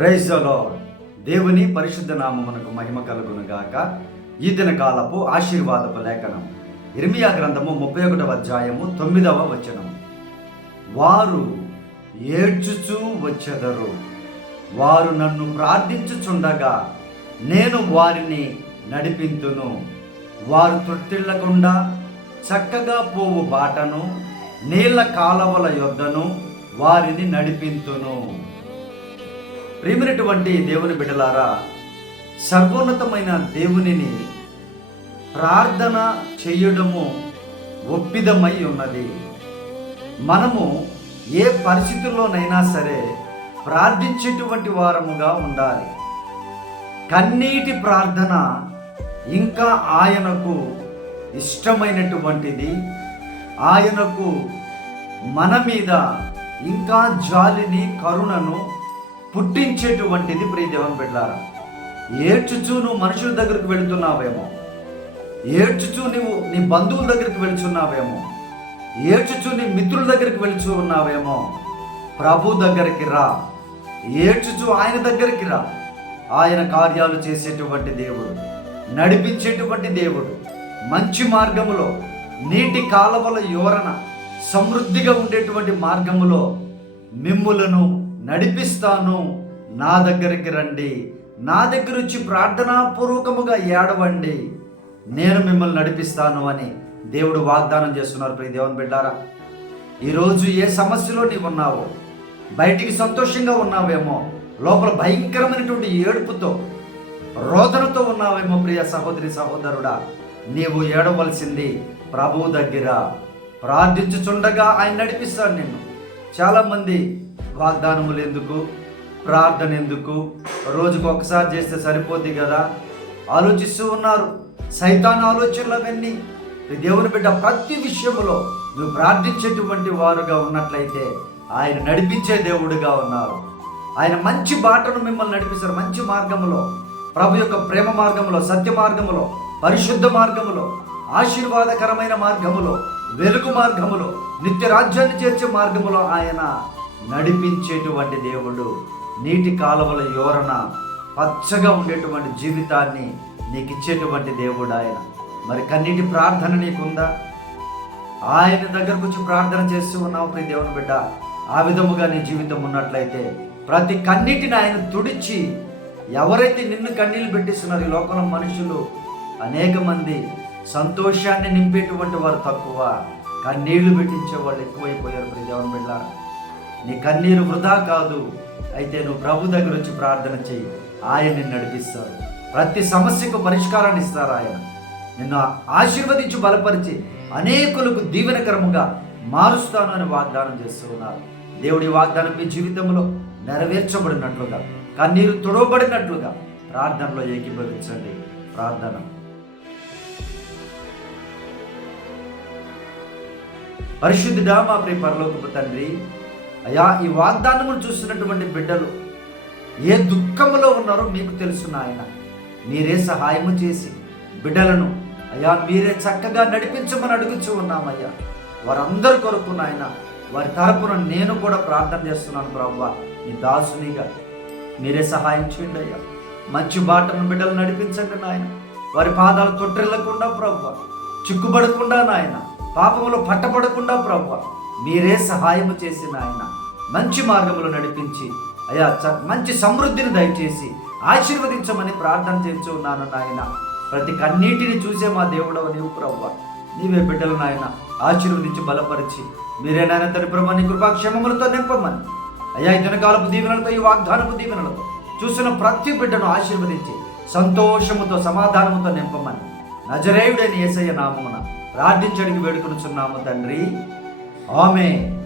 Praise దేవుని పరిశుద్ధ నామమునకు మహిమ కలుగును గాక. ఈ దిన కాలపు ఆశీర్వాదపు లేఖనం. ఇర్మియా గ్రంథము ముప్పై ఒకటవ అధ్యాయము తొమ్మిదవ వచనం. వారు ఏడ్చుచూ వచ్చెదరు. వారు నన్ను ప్రార్థించుచుండగా నేను వారిని నడిపింతును. వారు తొట్టిల్లకుండా చక్కగా పోవు బాటను నీళ్ళ కాలవల యొద్దను వారిని నడిపింతును. ప్రేమినటువంటి దేవుని బిడ్డలారా సర్వోన్నతమైన దేవునిని ప్రార్థన చేయడము ఒప్పిదమై ఉన్నది. మనము ఏ పరిస్థితుల్లోనైనా సరే ప్రార్థించేటువంటి వారముగా ఉండాలి. కన్నీటి ప్రార్థన ఇంకా ఆయనకు ఇష్టమైనటువంటిది. ఆయనకు మన మీద ఇంకా జాలిని కరుణను పుట్టించేటువంటిది ప్రియదేవన్ బిడ్డారా. ఏడ్చుచూ నువ్వు మనుషుల దగ్గరికి వెళుతున్నావేమో. ఏడ్చుచూ నువ్వు నీ బంధువుల దగ్గరికి వెళుచున్నావేమో. ఏడ్చుచూ నీ మిత్రుల దగ్గరికి వెళుచు ఉన్నావేమో. ప్రభు దగ్గరికి రా. ఏడ్చుచూ ఆయన దగ్గరికి రా. ఆయన కార్యాలు చేసేటువంటి దేవుడు నడిపించేటువంటి దేవుడు మంచి మార్గములో నీటి కాలవల యోరణ సమృద్ధిగా ఉండేటువంటి మార్గములో మిమ్ములను నడిపిస్తాను. నా దగ్గరికి రండి. నా దగ్గర వచ్చి ప్రార్థనాపూర్వకముగా ఏడవండి. నేను మిమ్మల్ని నడిపిస్తాను అని దేవుడు వాగ్దానం చేస్తున్నారు ప్రియ దేవుని బిడ్డారా. ఈరోజు ఏ సమస్యలో నీవు ఉన్నావో బయటికి సంతోషంగా ఉన్నావేమో లోపల భయంకరమైనటువంటి ఏడుపుతో రోదనతో ఉన్నావేమో ప్రియ సహోదరి సహోదరుడా నీవు ఏడవలసింది ప్రభువు దగ్గర ప్రార్థించుచుండగా ఆయన నడిపిస్తాడు నిన్ను. చాలామంది వాగ్దానములు ఎందుకు ప్రార్థన ఎందుకు రోజుకు ఒకసారి చేస్తే సరిపోద్ది కదా? ఆలోచిస్తూ ఉన్నారు. సైతాన్ ఆలోచనలు అవన్నీ. ఈ దేవుని బిడ్డ ప్రతి విషయములో నువ్వు ప్రార్థించేటువంటి వారుగా ఉన్నట్లయితే ఆయన నడిపించే దేవుడుగా ఉన్నారు. ఆయన మంచి బాటను మిమ్మల్ని నడిపిస్తారు. మంచి మార్గములో ప్రభు యొక్క ప్రేమ మార్గములో సత్య మార్గములో పరిశుద్ధ మార్గములో ఆశీర్వాదకరమైన మార్గములో వెలుగు మార్గములో నిత్య రాజ్యాన్ని చేర్చే మార్గములో ఆయన నడిపించేటువంటి దేవుడు నీటి కాలువల యోరణ పచ్చగా ఉండేటువంటి జీవితాన్ని నీకు ఇచ్చేటువంటి దేవుడు ఆయన. మరి కన్నీటి ప్రార్థన నీకుందా? ఆయన దగ్గరకు వచ్చి ప్రార్థన చేస్తూ ఉన్నావు ప్రియ దేవుని బిడ్డ. ఆ విధముగా నీ జీవితం ఉన్నట్లయితే ప్రతి కన్నీటిని ఆయన తుడిచి ఎవరైతే నిన్ను కన్నీళ్ళు పెట్టిస్తున్నారు ఈ లోకంలో మనుషులు అనేక మంది సంతోషాన్ని నింపేటువంటి వారు తక్కువ. కన్నీళ్ళు పెట్టించే వాళ్ళు ఎక్కువైపోయారు ప్రియ దేవుని బిడ్డ. నీ కన్నీరు వృధా కాదు. అయితే నువ్వు ప్రభు దగ్గర వచ్చి ప్రార్థన చెయ్యి. ఆయన నిన్ను నడిపిస్తారు ప్రతి సమస్యకు పరిష్కారాన్ని ఇస్తారు ఆయన. నిన్ను ఆశీర్వదించి బలపరిచి అనేకులకు దీవెనకరముగా మారుస్తాను అని వాగ్దానం చేస్తున్నారు. దేవుడి వాగ్దానం మీ జీవితంలో నెరవేర్చబడినట్లుగా కన్నీరు తుడవబడినట్లుగా ప్రార్థనలో ఏకీభవించండి. ప్రార్థన. పరిశుద్ధుడా మా ప్రియ పరలోకపు తండ్రి అయ్యా ఈ వాగ్దానములు చూసినటువంటి బిడ్డలు ఏ దుఃఖంలో ఉన్నారో మీకు తెలుసు నాయన. మీరే సహాయము చేసి బిడ్డలను అయ్యా మీరే చక్కగా నడిపించమని అడుగుచూ ఉన్నామయ్యా. వారందరి కొరకు నాయన వారి తరపున నేను కూడా ప్రార్థన చేస్తున్నాను ప్రభు నీ దాసునిగా మీరే సహాయం చేయండి అయ్యా. మంచి బాటను బిడ్డలు నడిపించండి నాయన. వారి పాదాలు తొట్టిల్లకుండా ప్రభు చిక్కుబడకుండా నాయన. పాపములో పట్టబడకుండా ప్రభు మీరే సహాయము చేసి నాయన మంచి మార్గములో నడిపించి అయ్యా చ- మంచి సమృద్ధిని దయచేసి ఆశీర్వదించమని ప్రార్థన చేస్తూ ఉన్నాను నాయన. ప్రతి కన్నీటిని చూసే మా దేవుడవ నీవు ప్రవ్వ. నీవే బిడ్డలు నాయన. ఆశీర్వదించి బలపరిచి మీరే నాయన తన ప్రభు నీ కృపాక్షేమములతో నింపమని. అయ్యా ఈ దినకాలపు దీవెనలతో ఈ వాగ్దానపు దీవెనలతో చూసిన ప్రతి బిడ్డను ఆశీర్వదించి సంతోషముతో సమాధానముతో నింపమని. నజరేయుడైన యేసయ్య నామమున ప్రార్థించడానికి వేడుకొనుచున్నాము తండ్రి. Amém.